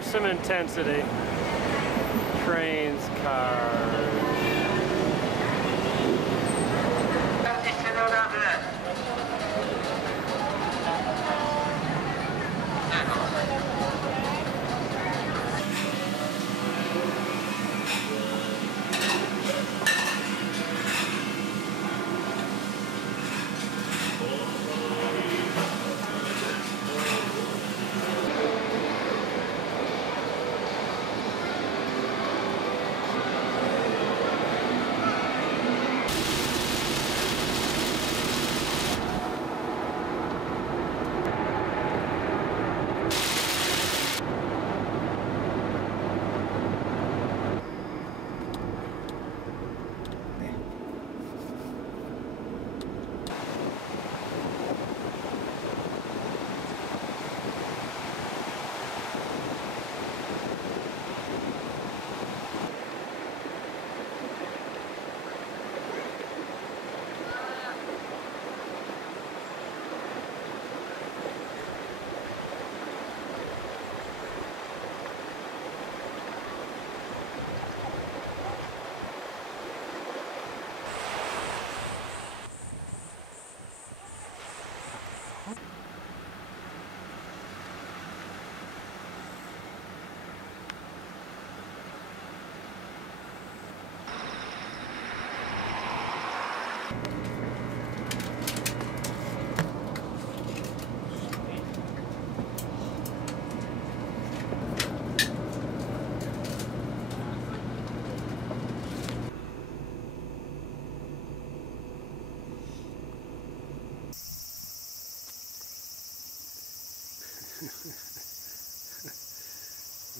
There's some intensity. Trains, cars.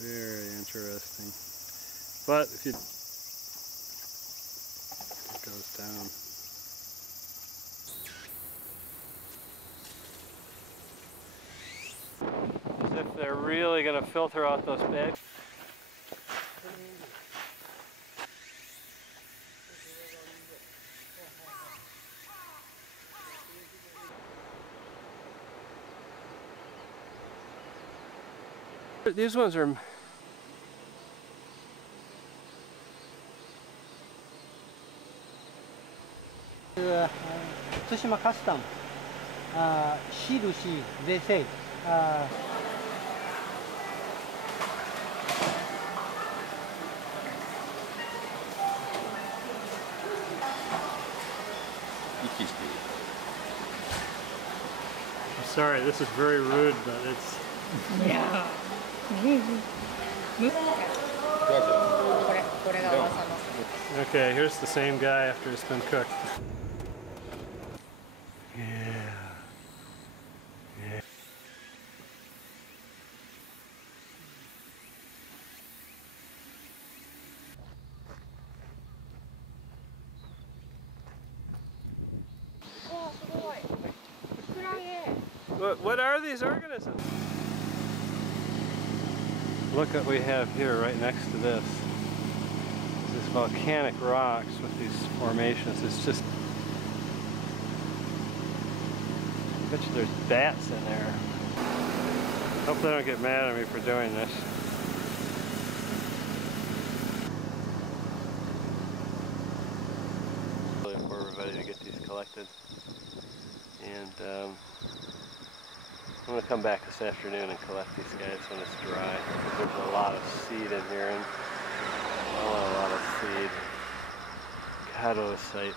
Very interesting. But if you... it goes down. As if they're really going to filter out those bags. These ones are... Tsushima custom, shirushi, they say. I'm sorry, this is very rude, but it's... Yeah. Okay, here's the same guy after it's been cooked. Yeah. Yeah. What are these organisms? Look what we have here right next to this. These volcanic rocks with these formations. It's just... I bet you there's bats in there. Hope they don't get mad at me for doing this. We're ready to get these collected. And I'm going to come back this afternoon and collect these guys when it's dry. There's a lot of seed in here, and I want a lot of seed. Caudosite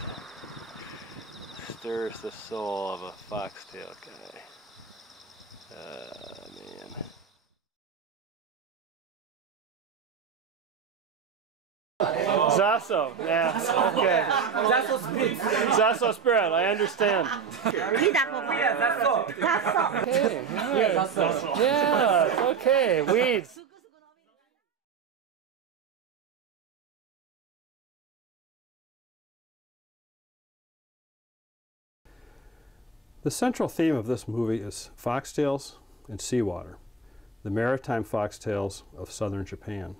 stirs the soul of a foxtail guy. Man. Zaso, yeah, okay. Zaso spirit, I understand. Okay, yeah, okay, weeds. The central theme of this movie is foxtails and seawater, the maritime foxtails of southern Japan.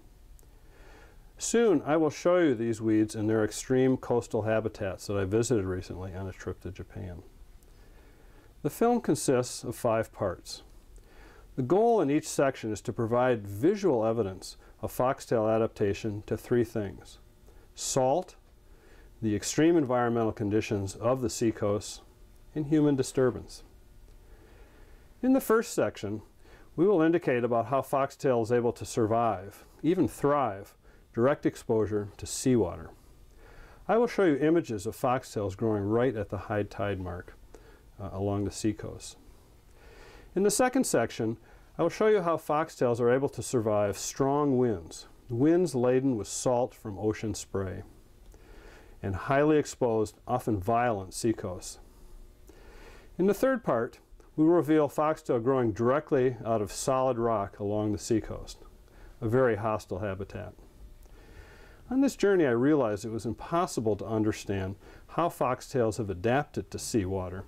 Soon I will show you these weeds in their extreme coastal habitats that I visited recently on a trip to Japan. The film consists of 5 parts. The goal in each section is to provide visual evidence of foxtail adaptation to three things: salt, the extreme environmental conditions of the seacoasts, and human disturbance. In the first section, we will indicate about how foxtail is able to survive, even thrive, direct exposure to seawater. I will show you images of foxtails growing right at the high tide mark along the seacoast. In the second section, I will show you how foxtails are able to survive strong winds, winds laden with salt from ocean spray, and highly exposed, often violent seacoasts. In the third part, we will reveal foxtail growing directly out of solid rock along the seacoast, a very hostile habitat. On this journey, I realized it was impossible to understand how foxtails have adapted to seawater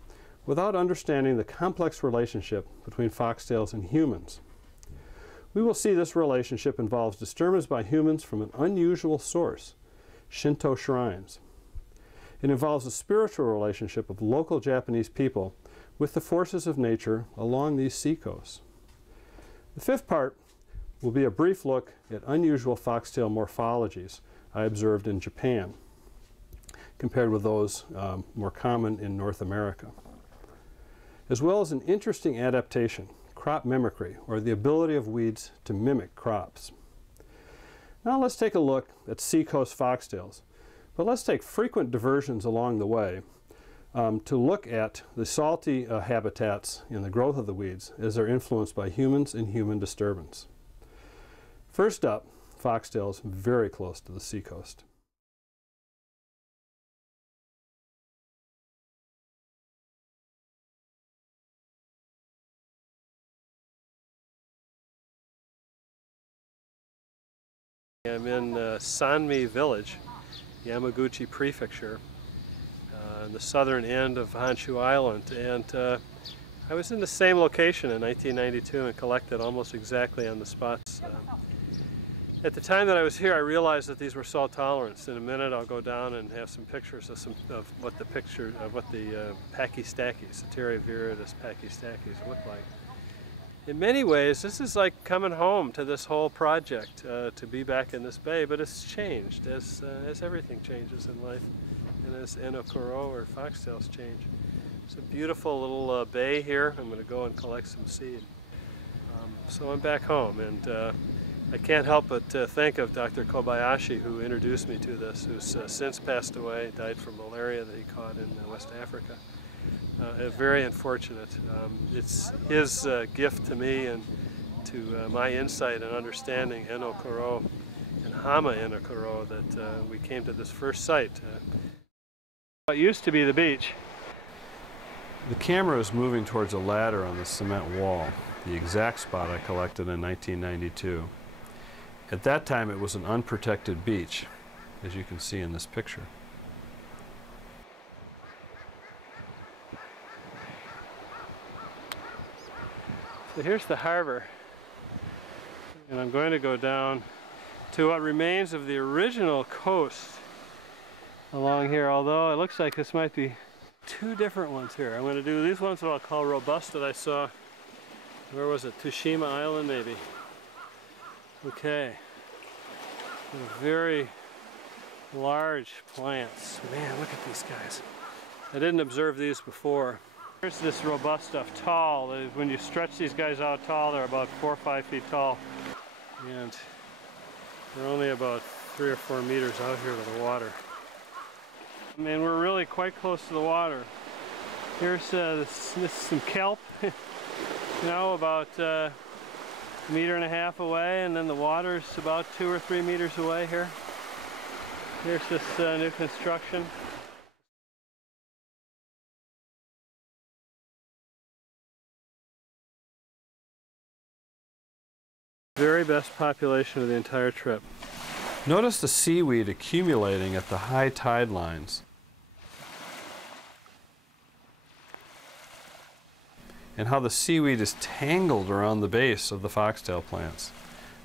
without understanding the complex relationship between foxtails and humans. We will see this relationship involves disturbance by humans from an unusual source, Shinto shrines. It involves a spiritual relationship of local Japanese people with the forces of nature along these seacoasts. The fifth part will be a brief look at unusual foxtail morphologies I observed in Japan, compared with those more common in North America, as well as an interesting adaptation, crop mimicry, or the ability of weeds to mimic crops. Now let's take a look at seacoast foxtails, but let's take frequent diversions along the way to look at the salty habitats and the growth of the weeds as they're influenced by humans and human disturbance. First up, foxtails very close to the seacoast. I'm in Sanmi village, Yamaguchi prefecture, on the southern end of Honshu Island, and I was in the same location in 1992 and collected almost exactly on the spots. At the time that I was here, I realized that these were salt tolerants. In a minute, I'll go down and have some pictures of what the pachystaches, Setaria viridis pachystaches, look like. In many ways, this is like coming home to this whole project, to be back in this bay, but it's changed as everything changes in life, and as enokoro or foxtails change. It's a beautiful little bay here. I'm going to go and collect some seed. So I'm back home, and I can't help but think of Dr. Kobayashi, who introduced me to this, who's since passed away, died from malaria that he caught in West Africa. Very unfortunate. It's his gift to me and to my insight and understanding enokoro and hama enokoro that we came to this first site. What used to be the beach. The camera is moving towards a ladder on the cement wall, the exact spot I collected in 1992. At that time it was an unprotected beach, as you can see in this picture. So here's the harbor, and I'm going to go down to what remains of the original coast along here, although it looks like this might be two different ones here. I'm going to do these ones that I'll call robust that I saw, where was it, Tsushima Island maybe. Okay, very large plants. Man, look at these guys. I didn't observe these before. Here's this robust stuff, tall. When you stretch these guys out tall, they're about 4 or 5 feet tall. And they're only about 3 or 4 meters out here to the water. I mean, we're really quite close to the water. Here's this is some kelp, you know, about 1.5 meters away, and then the water's about 2 or 3 meters away here. Here's this new construction. Very best population of the entire trip. Notice the seaweed accumulating at the high tide lines. And how the seaweed is tangled around the base of the foxtail plants.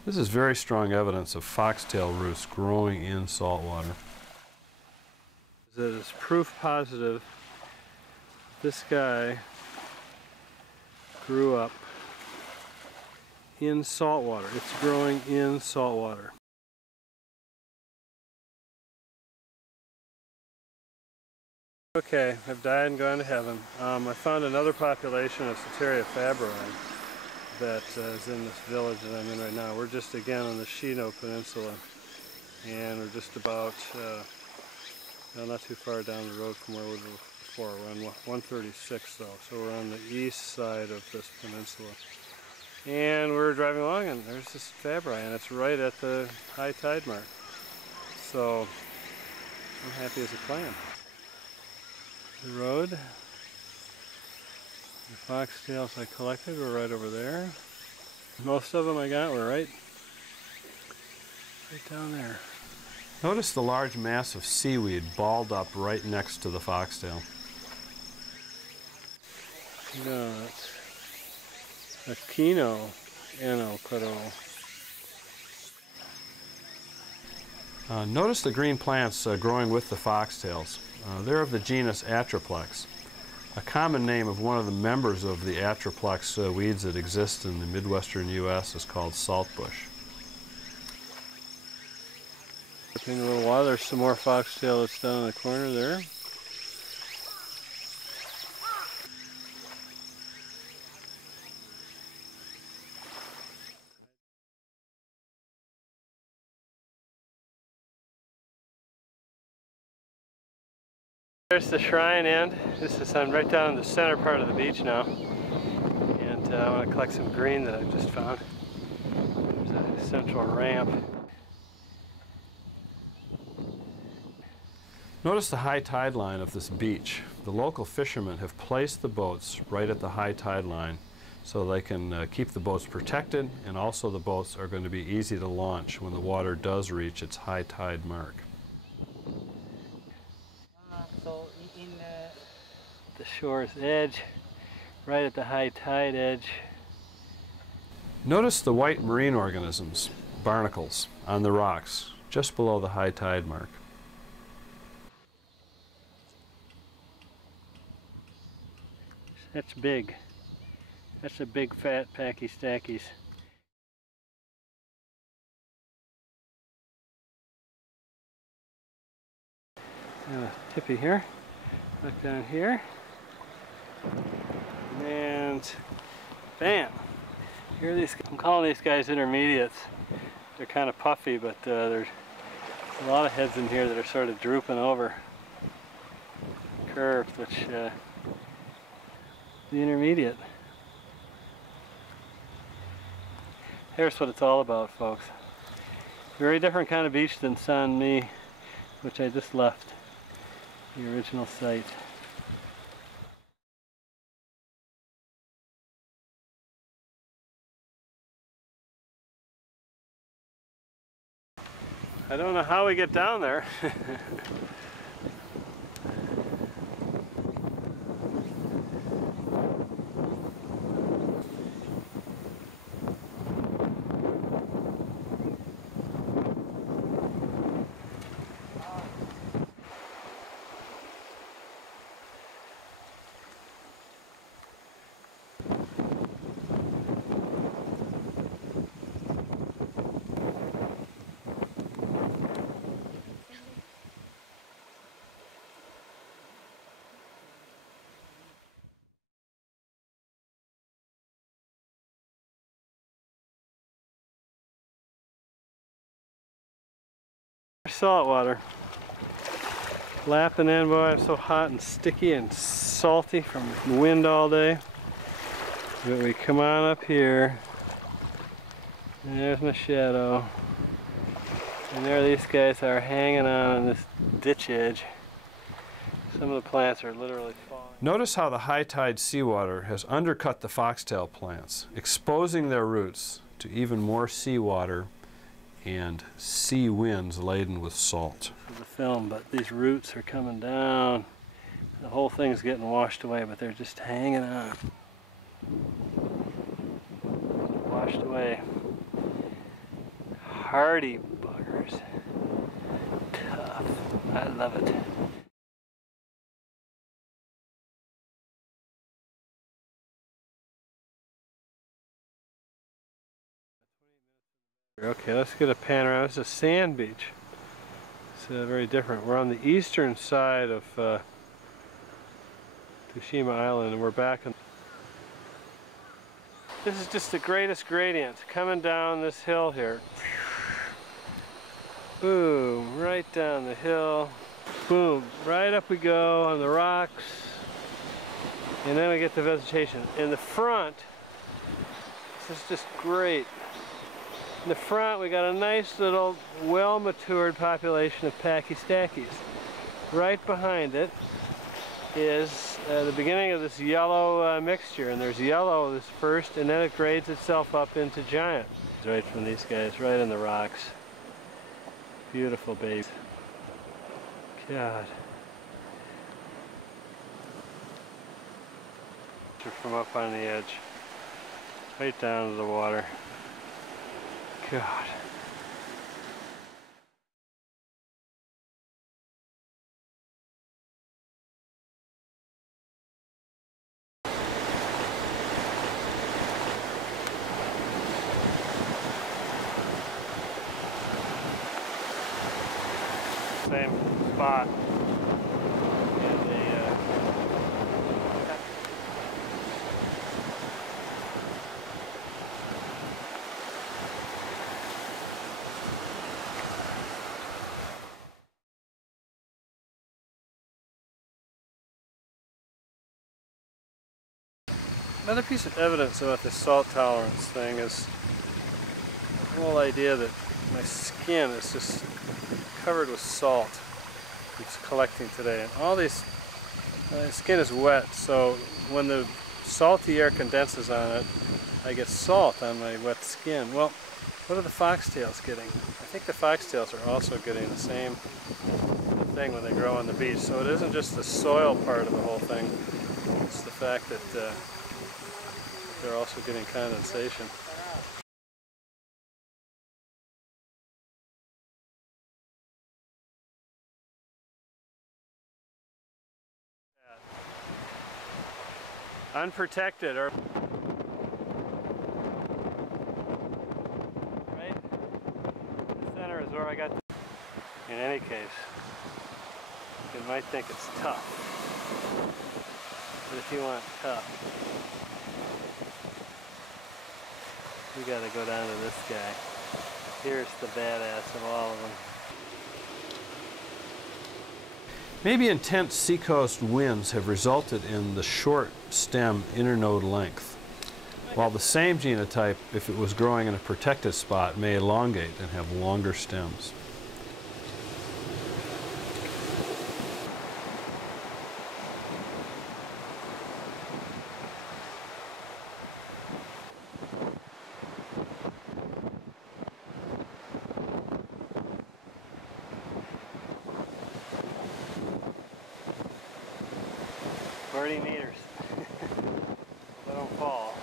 This is very strong evidence of foxtail roots growing in salt water. It is proof positive this guy grew up in saltwater. It's growing in saltwater. Okay, I've died and gone to heaven. I found another population of Setaria fabri that is in this village that I'm in right now. We're just again on the Shinto Peninsula, and we're just about, not too far down the road from where we were before. We're on 136 though, so we're on the east side of this peninsula. And we're driving along and there's this fabri, and it's right at the high tide mark. So I'm happy as a clam. The road, the foxtails I collected were right over there. Most of them I got were right down there. Notice the large mass of seaweed balled up right next to the foxtail. No, that's a kino coral. Notice the green plants growing with the foxtails. They're of the genus Atroplex, a common name of one of the members of the Atroplex weeds that exist in the Midwestern U.S. is called saltbush. In a little while, there's some more foxtail that's down in the corner there. There's the shrine end. I'm right down in the center part of the beach now. And I want to collect some green that I just found. There's a central ramp. Notice the high tide line of this beach. The local fishermen have placed the boats right at the high tide line so they can keep the boats protected, and also the boats are going to be easy to launch when the water does reach its high tide mark. So in The shore's edge, right at the high tide edge. Notice the white marine organisms, barnacles, on the rocks just below the high tide mark. That's big. That's a big fat packy stackies. Tippy here, look down here, and bam! Here are these. I'm calling these guys intermediates. They're kind of puffy, but there's a lot of heads in here that are sort of drooping over, curved, which the intermediate. Here's what it's all about, folks. Very different kind of beach than San Mi, which I just left. The original site. I don't know how we get down there. Saltwater. Lapping in, boy, I'm so hot and sticky and salty from the wind all day. But we come on up here. And there's my shadow. And there these guys are hanging on this ditch edge. Some of the plants are literally falling. Notice how the high tide seawater has undercut the foxtail plants, exposing their roots to even more seawater and sea winds laden with salt. The film, but these roots are coming down. The whole thing's getting washed away, but they're just hanging on. Washed away. Hardy buggers. Tough. I love it. Okay, let's get a panorama. It's a sand beach. It's very different. We're on the eastern side of Tsushima Island, and we're back on. This is just the greatest gradient coming down this hill here. Boom, right down the hill. Boom, right up we go on the rocks. And then we get the vegetation. In the front, this is just great. In the front, we got a nice little well-matured population of pachystaches. Right behind it is the beginning of this yellow mixture, and there's yellow this first, and then it grades itself up into giant. Right from these guys, right in the rocks. Beautiful baby. God. From up on the edge, right down to the water. God. Same spot in the Another piece of evidence about this salt tolerance thing is the whole idea that my skin is just covered with salt. It's collecting today, and all these skin is wet, so when the salty air condenses on it, I get salt on my wet skin. Well, what are the foxtails getting? I think the foxtails are also getting the same thing when they grow on the beach. So it isn't just the soil part of the whole thing, it's the fact that they're also getting condensation. Unprotected, or right? The center is where I got the. In any case, you might think it's tough, but if you want tough, you got to go down to this guy. Here's the badass of all of them. Maybe intense seacoast winds have resulted in the short stem internode length, while the same genotype, if it was growing in a protected spot, may elongate and have longer stems. Meters. They don't fall.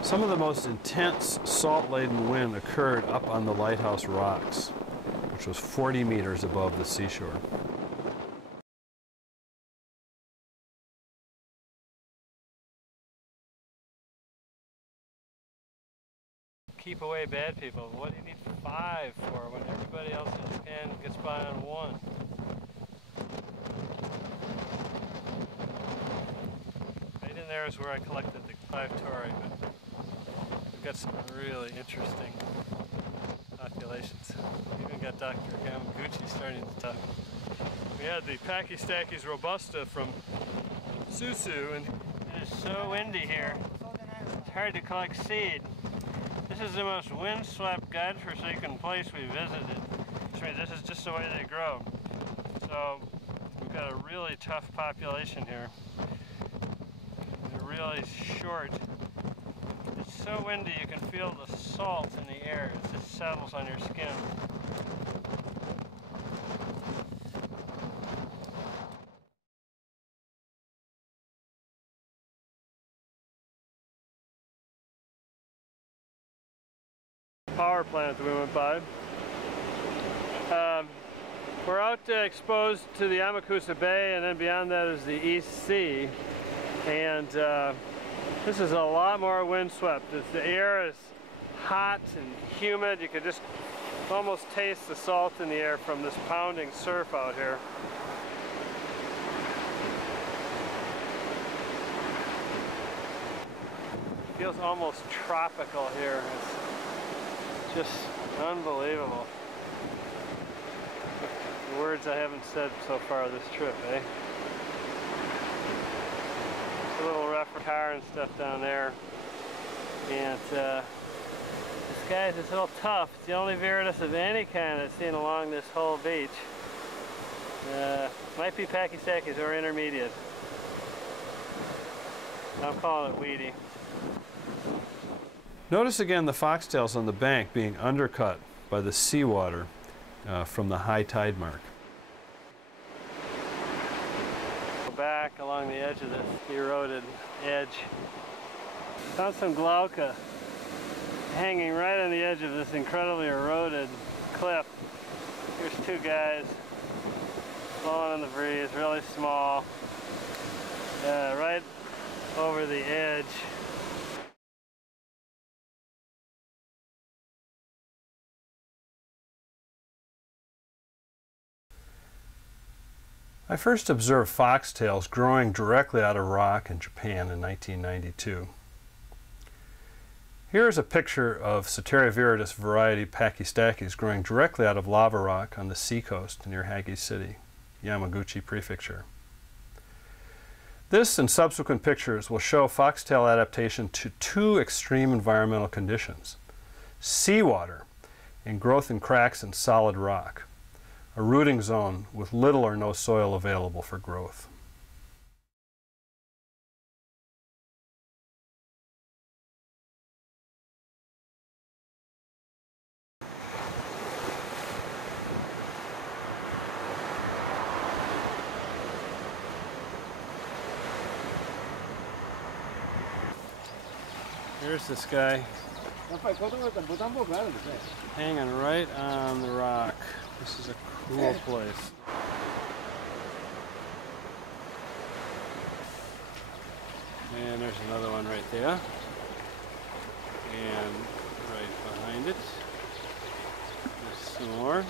Some of the most intense salt-laden wind occurred up on the lighthouse rocks, which was 40 meters above the seashore. Keep away bad people. What do you need 5 for when everybody else in Japan gets by on 1? There is where I collected the 5 tori, but we've got some really interesting populations. We even got Dr. Yamaguchi starting to talk. We had the Pachystaches robusta from Susu, and it is so windy here, it's hard to collect seed. This is the most windswept, godforsaken place we visited. Which means this is just the way they grow. So we've got a really tough population here. Really short. It's so windy you can feel the salt in the air. It just settles on your skin. Power plant that we went by. We're out exposed to the Yamakusa Bay, and then beyond that is the East Sea. And this is a lot more windswept. The air is hot and humid. You could just almost taste the salt in the air from this pounding surf out here. Feels almost tropical here. It's just unbelievable. The words I haven't said so far this trip, eh? It's a little rough for car and stuff down there. And this guy's just a little tough. It's the only Viridis of any kind I've seen along this whole beach. Might be Pakistakis or intermediate. I'm calling it Weedy. Notice again the foxtails on the bank being undercut by the seawater from the high tide mark. Go back along the edge of this eroded edge. Found some glauca hanging right on the edge of this incredibly eroded cliff. Here's two guys blowing in the breeze, really small, right over the edge. I first observed foxtails growing directly out of rock in Japan in 1992. Here is a picture of Setaria viridis variety Pakistakis growing directly out of lava rock on the seacoast near Hagi City, Yamaguchi Prefecture. This and subsequent pictures will show foxtail adaptation to two extreme environmental conditions: seawater and growth in cracks in solid rock, a rooting zone with little or no soil available for growth. Here's this guy hanging right on the rock. This is a cool place. And there's another one right there. And right behind it, there's some more.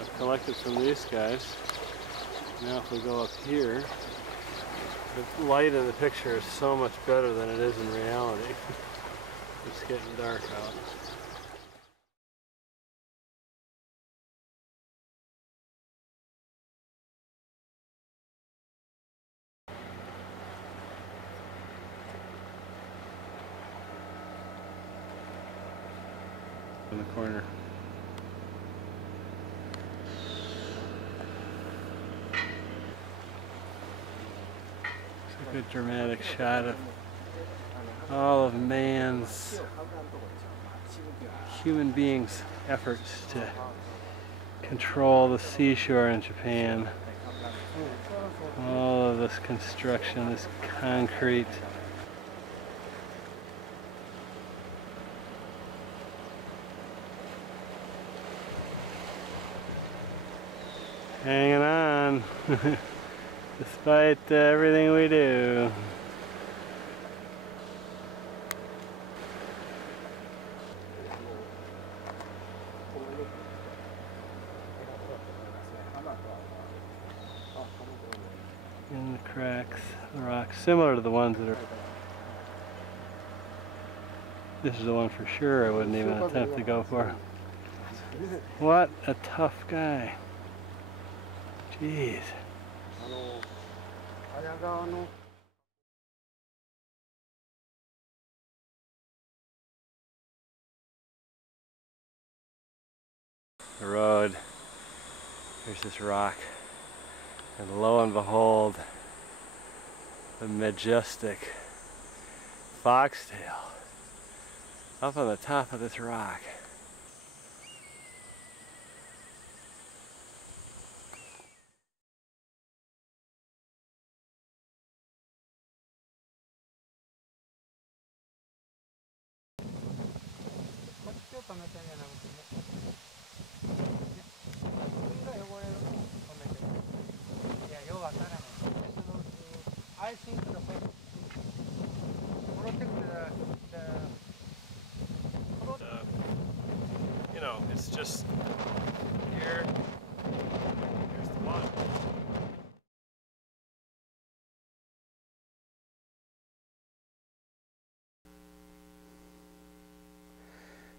I've collected from these guys. Now if we go up here, the light in the picture is so much better than it is in reality. It's getting dark out. In the corner. It's a good dramatic shot of all of man's, human beings' efforts to control the seashore in Japan. All of this construction, this concrete. Hanging on, despite everything we do. In the cracks, the rocks, similar to the ones that are... This is the one for sure I wouldn't even attempt to go for. What a tough guy. Jeez. The road. There's this rock. And lo and behold, the majestic foxtail up on the top of this rock. I think the protect the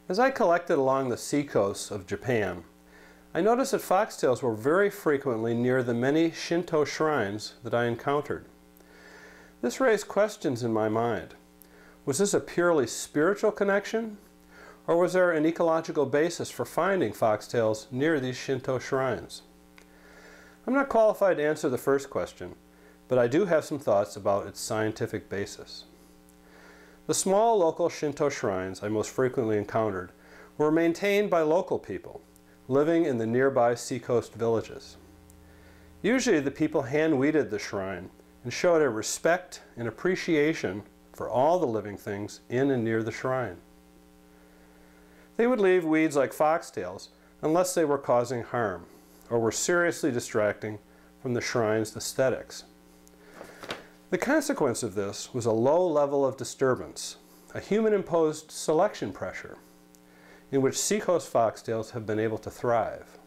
As I collected along the seacoasts of Japan, I noticed that foxtails were very frequently near the many Shinto shrines that I encountered. This raised questions in my mind. Was this a purely spiritual connection, or was there an ecological basis for finding foxtails near these Shinto shrines? I'm not qualified to answer the first question, but I do have some thoughts about its scientific basis. The small local Shinto shrines I most frequently encountered were maintained by local people living in the nearby seacoast villages. Usually the people hand-weeded the shrine and showed a respect and appreciation for all the living things in and near the shrine. They would leave weeds like foxtails unless they were causing harm or were seriously distracting from the shrine's aesthetics. The consequence of this was a low level of disturbance, a human-imposed selection pressure, in which seacoast foxtails have been able to thrive.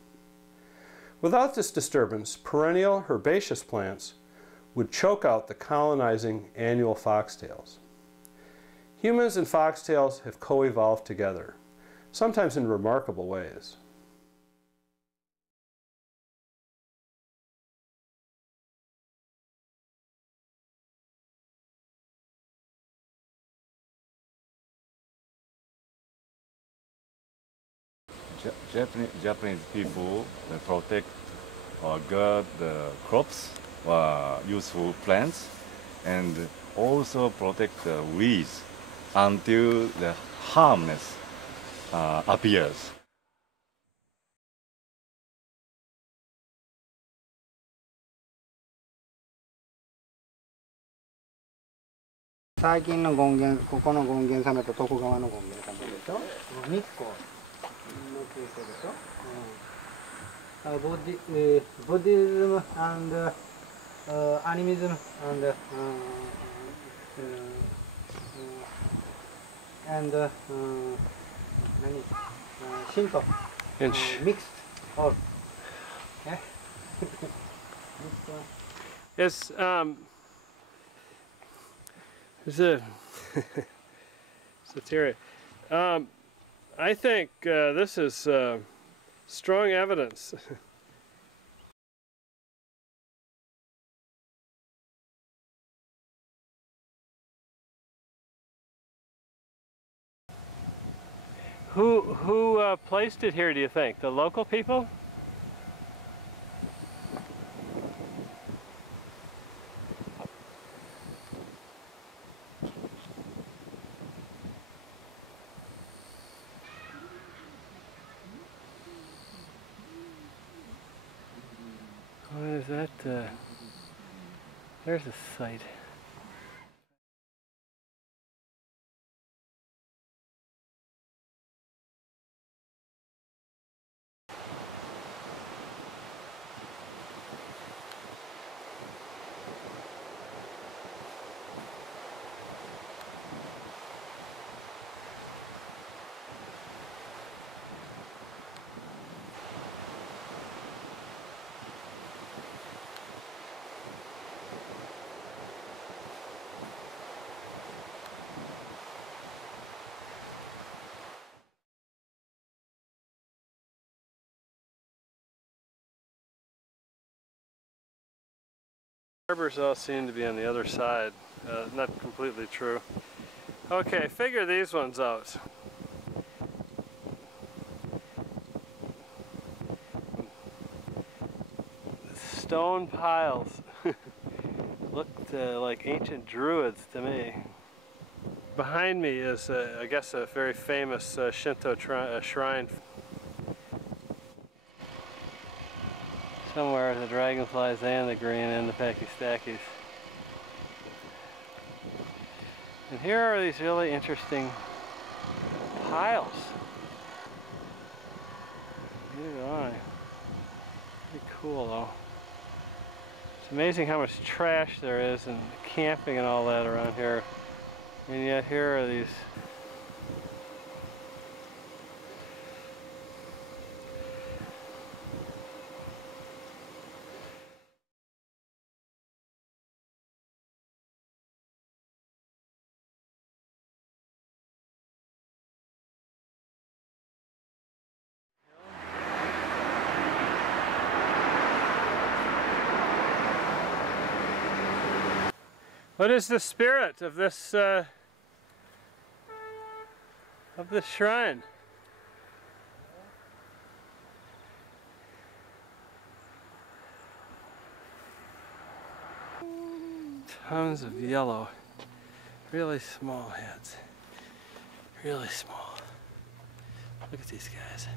Without this disturbance, perennial herbaceous plants would choke out the colonizing annual foxtails. Humans and foxtails have co-evolved together, sometimes in remarkable ways. Japanese people protect or guard the crops or useful plants, and also protect the weeds until the harmless appears.最近の権現、ここの権現様と徳川の権現様でしょ。日光の形成でしょ。Buddhism and animism and Shinto mixed all. Yeah. It's a Setaria. I think this is strong evidence. Who placed it here, do you think? The local people? What is that? There's a site. Harbors all seem to be on the other side. Not completely true. Okay, figure these ones out. Stone piles. Looked like ancient druids to me. Behind me is, I guess, a very famous Shinto shrine. Somewhere the dragonflies and the green and the pachystaches. And here are these really interesting piles. Neither do I. Pretty cool though. It's amazing how much trash there is and camping and all that around here. And yet here are these What is the spirit of this shrine? Tons of yellow, really small heads, really small. Look at these guys.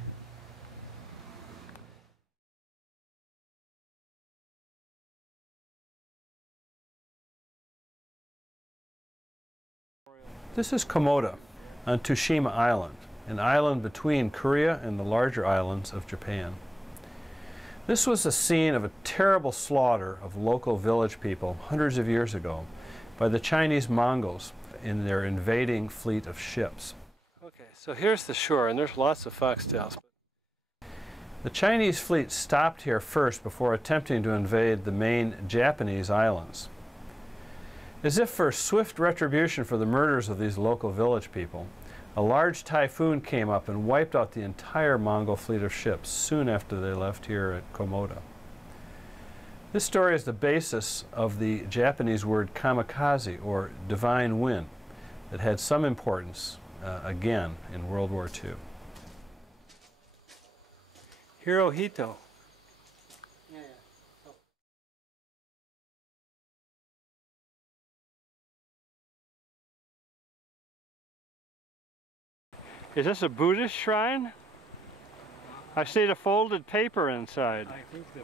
This is Komoda on Tsushima Island, an island between Korea and the larger islands of Japan. This was the scene of a terrible slaughter of local village people hundreds of years ago by the Chinese Mongols in their invading fleet of ships. Okay, so here's the shore, and there's lots of foxtails. The Chinese fleet stopped here first before attempting to invade the main Japanese islands. As if for swift retribution for the murders of these local village people, a large typhoon came up and wiped out the entire Mongol fleet of ships soon after they left here at Komoda. This story is the basis of the Japanese word kamikaze, or divine wind, that had some importance again in World War II. Hirohito. Is this a Buddhist shrine? I see the folded paper inside. I think the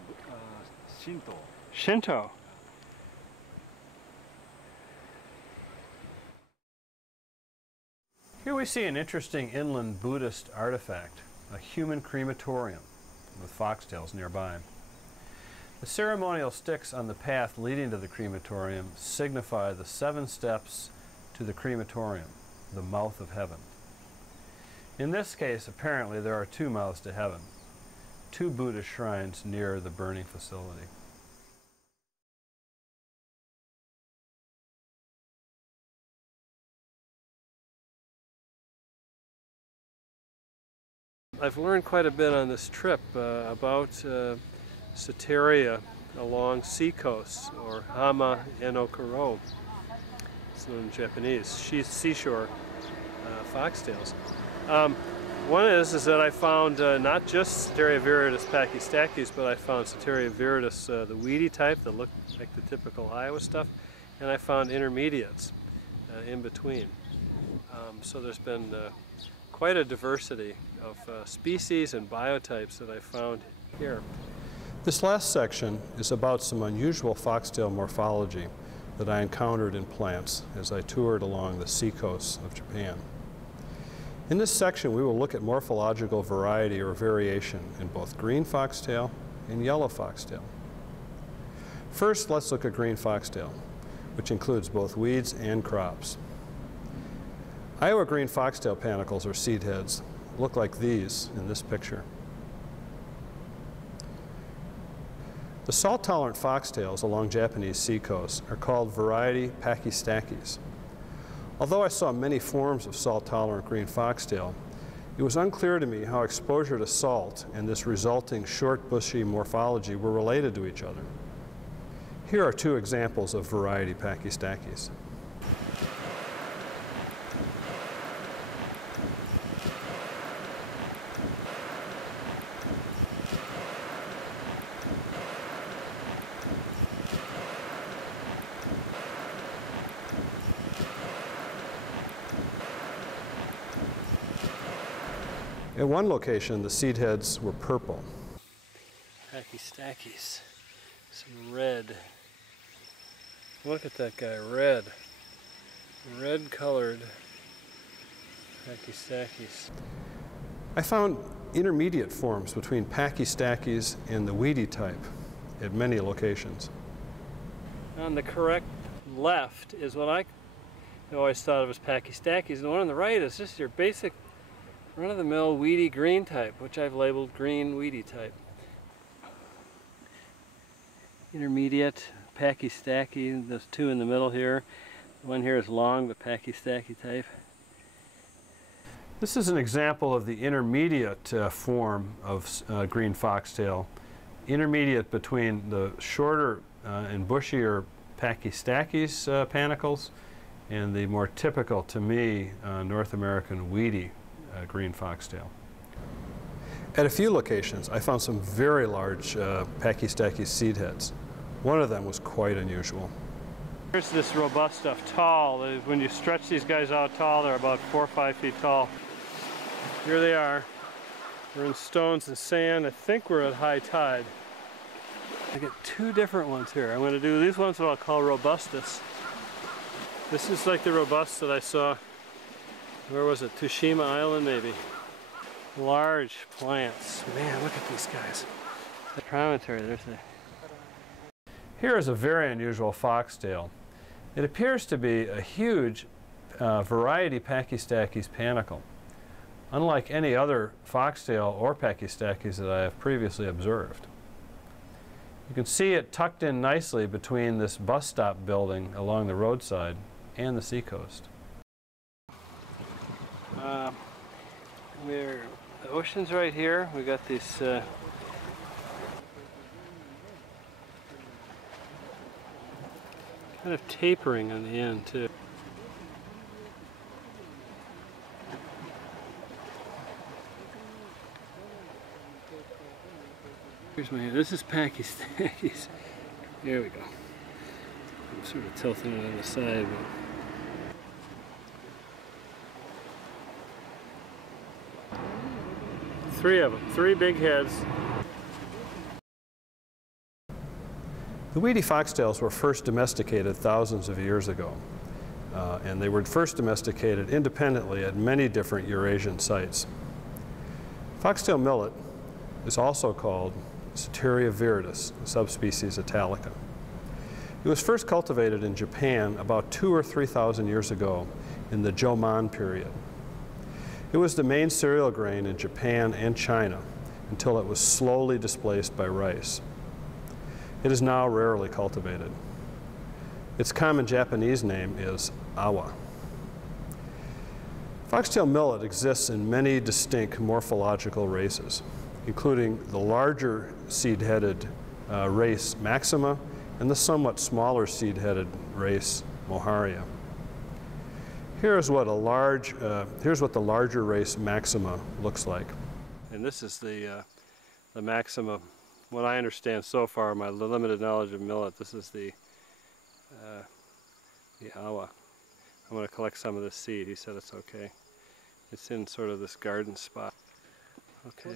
Shinto. Shinto. Here we see an interesting inland Buddhist artifact, a human crematorium with foxtails nearby. The ceremonial sticks on the path leading to the crematorium signify the 7 steps to the crematorium, the mouth of heaven. In this case, apparently, there are 2 mouths to heaven, 2 Buddhist shrines near the burning facility. I've learned quite a bit on this trip about Setaria along seacoasts, or Hama Enokuro. It's known in Japanese, seashore foxtails. One is that I found not just Setaria viridis pachystaches, but I found Setaria viridis, the weedy type that looked like the typical Iowa stuff, and I found intermediates in between. So there's been quite a diversity of species and biotypes that I found here. This last section is about some unusual foxtail morphology that I encountered in plants as I toured along the seacoasts of Japan. In this section, we will look at morphological variety or variation in both green foxtail and yellow foxtail. First, let's look at green foxtail, which includes both weeds and crops. Iowa green foxtail panicles, or seed heads, look like these in this picture. The salt-tolerant foxtails along Japanese seacoasts are called variety pachystaches. Although I saw many forms of salt-tolerant green foxtail, it was unclear to me how exposure to salt and this resulting short, bushy morphology were related to each other. Here are 2 examples of variety pachystaches. At one location, the seed heads were purple. Pachystaches, some red. Look at that guy, red. Red-colored pachystaches. I found intermediate forms between pachystaches and the weedy type at many locations. On the correct left is what I always thought of as pachystaches, and the one on the right is just your basic run-of-the-mill weedy green type, which I've labeled green weedy type. Intermediate, pachystache, those 2 in the middle here. The one here is long, but pachystache type. This is an example of the intermediate form of green foxtail, intermediate between the shorter and bushier Pachystaches panicles, and the more typical, to me, North American Weedy green foxtail. At a few locations, I found some very large Pachystaches seed heads. One of them was quite unusual. Here's this robust stuff, tall. When you stretch these guys out tall, they're about 4 or 5 feet tall. Here they are. We're in stones and sand. I think we're at high tide. I get two different ones here. I'm going to do these ones that I'll call robustus. This is like the robust that I saw, where was it? Tsushima Island maybe. Large plants. Man, look at these guys. The promontory, there's the... Here is a very unusual foxtail. It appears to be a huge variety Pachystaches panicle, unlike any other foxtail or Pachystaches that I have previously observed. You can see it tucked in nicely between this bus stop building along the roadside and the seacoast. The ocean's right here. We got these kind of tapering on the end too. Here's my hand. This is Pachystaches. There we go. I'm sort of tilting it on the side. But... three of them. 3 big heads. The Weedy foxtails were first domesticated thousands of years ago. And they were first domesticated independently at many different Eurasian sites. Foxtail millet is also called Setaria viridis, subspecies italica. It was first cultivated in Japan about 2,000 or 3,000 years ago in the Jomon period. It was the main cereal grain in Japan and China until it was slowly displaced by rice. It is now rarely cultivated. Its common Japanese name is awa. Foxtail millet exists in many distinct morphological races, including the larger seed-headed race Maxima and the somewhat smaller seed-headed race Moharia. Here's what the larger race Maxima looks like. And this is the Maxima. What I understand so far, my limited knowledge of millet, this is the awa. I'm going to collect some of this seed. He said it's okay. It's in sort of this garden spot. Okay.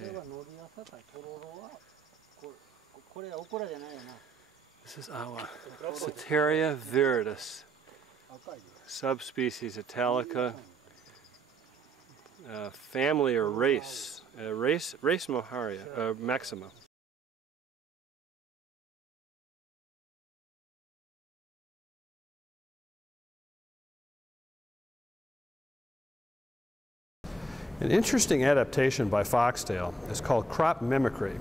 This is awa. Setaria viridis. Subspecies italica. Family or race. Race Moharia, Maxima. An interesting adaptation by foxtail is called crop mimicry.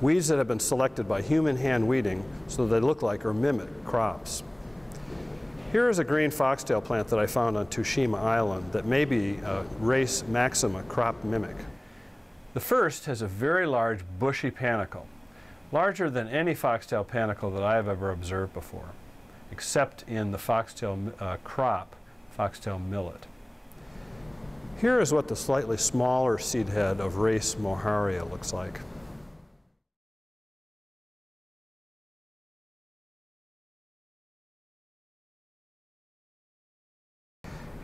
Weeds that have been selected by human hand weeding so they look like or mimic crops. Here is a green foxtail plant that I found on Tsushima Island that may be a race Maxima crop mimic. The first has a very large bushy panicle, larger than any foxtail panicle that I have ever observed before, except in the foxtail crop, foxtail millet. Here is what the slightly smaller seed head of race Moharia looks like.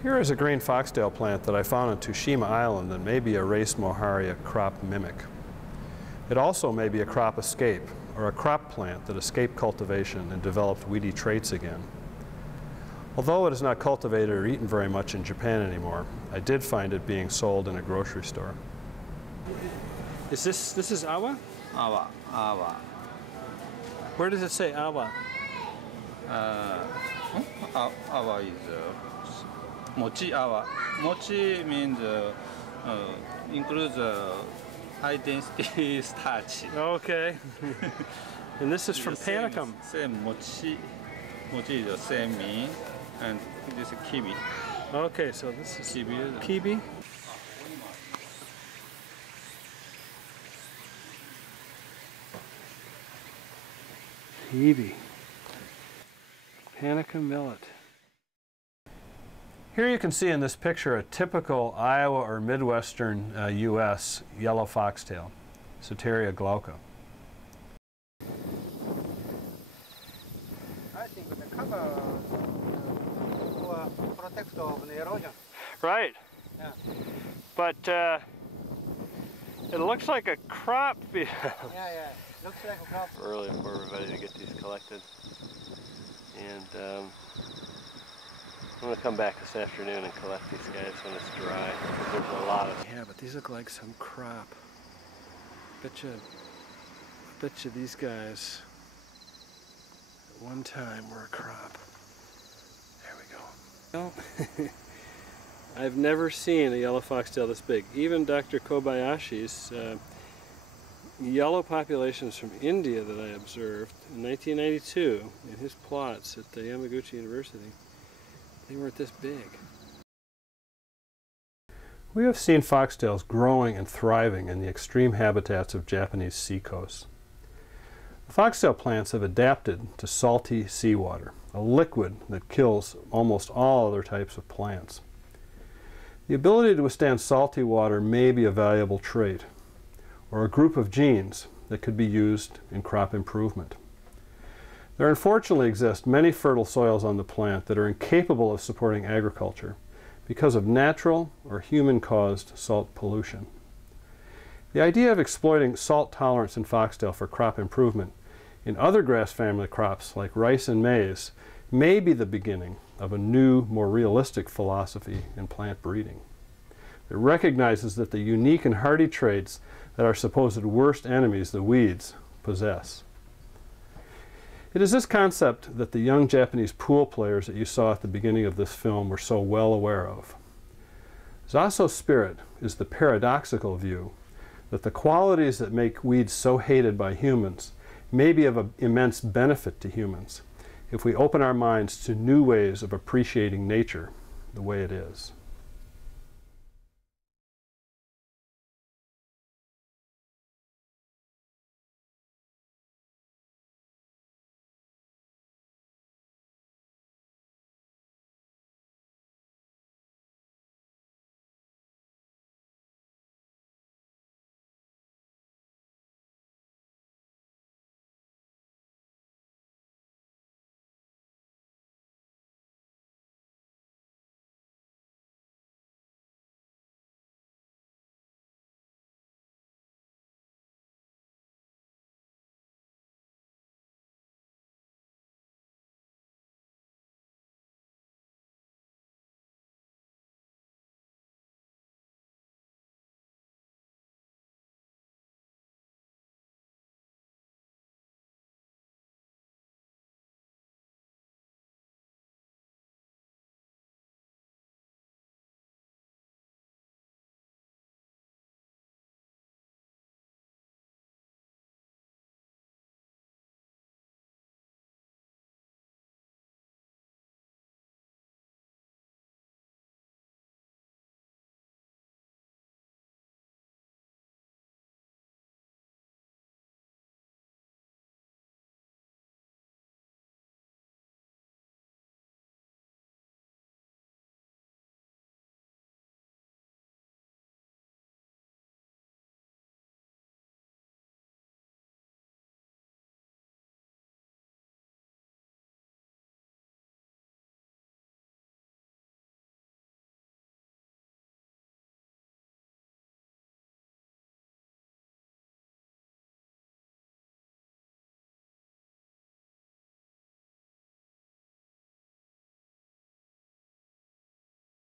Here is a green foxtail plant that I found on Tsushima Island that may be a race Moharia crop mimic. It also may be a crop escape, or a crop plant that escaped cultivation and developed weedy traits again. Although it is not cultivated or eaten very much in Japan anymore, I did find it being sold in a grocery store. This is awa? Awa. Where does it say awa? Awa is mochi awa. Mochi means includes high density starch. Okay. And this is from panicum. Same mochi. Mochi is the same mean. And this is kiwi. Okay, so this is kiwi. Kiwi. Japanica millet. Here you can see in this picture a typical Iowa or Midwestern U.S. yellow foxtail, Setaria glauca. I think the cover will protect of the erosion. Right. Yeah. But it looks like a crop field. Yeah. Looks like a crop. Early before we're ready to get these collected. And I'm going to come back this afternoon and collect these guys when it's dry. There's a lot of... Yeah, but these look like some crop. I bet you these guys at one time were a crop. There we go. Well, I've never seen a yellow foxtail this big. Even Dr. Kobayashi's yellow populations from India that I observed in 1992 in his plots at the Yamaguchi University, they weren't this big. We have seen foxtails growing and thriving in the extreme habitats of Japanese seacoasts. The foxtail plants have adapted to salty seawater, a liquid that kills almost all other types of plants. The ability to withstand salty water may be a valuable trait, or a group of genes that could be used in crop improvement. There unfortunately exist many fertile soils on the plant that are incapable of supporting agriculture because of natural or human-caused salt pollution. The idea of exploiting salt tolerance in foxtail for crop improvement in other grass family crops like rice and maize may be the beginning of a new, more realistic philosophy in plant breeding. It recognizes that the unique and hardy traits that our supposed worst enemies, the weeds, possess. It is this concept that the young Japanese pool players that you saw at the beginning of this film were so well aware of. Zaso's spirit is the paradoxical view that the qualities that make weeds so hated by humans may be of immense benefit to humans if we open our minds to new ways of appreciating nature the way it is.